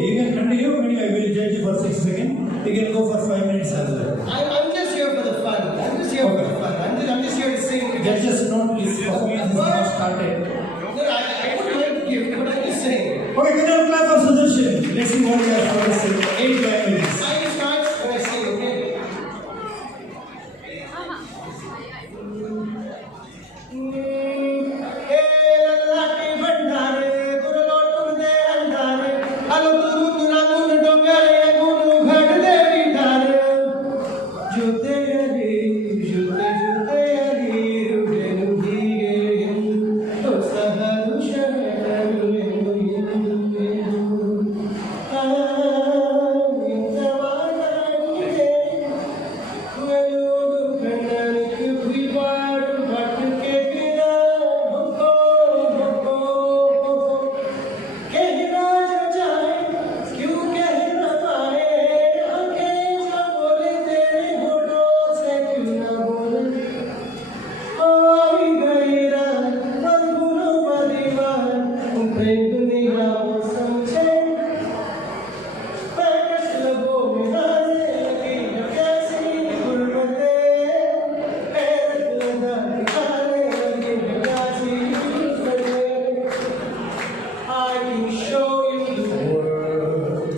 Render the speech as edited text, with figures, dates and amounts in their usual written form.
you can continue. I will judge you for 6 seconds. You can go for 5 minutes as well. I'm just here for the fun. I'm just here for the fun. I'm just here to sing. Judges note this performance is not started. No, I would like to give, but I'm just saying. Okay, can you clap for Sudharsan? Let's see what he has to say. 8 minutes. Time starts when I sing, okay? Show you the world.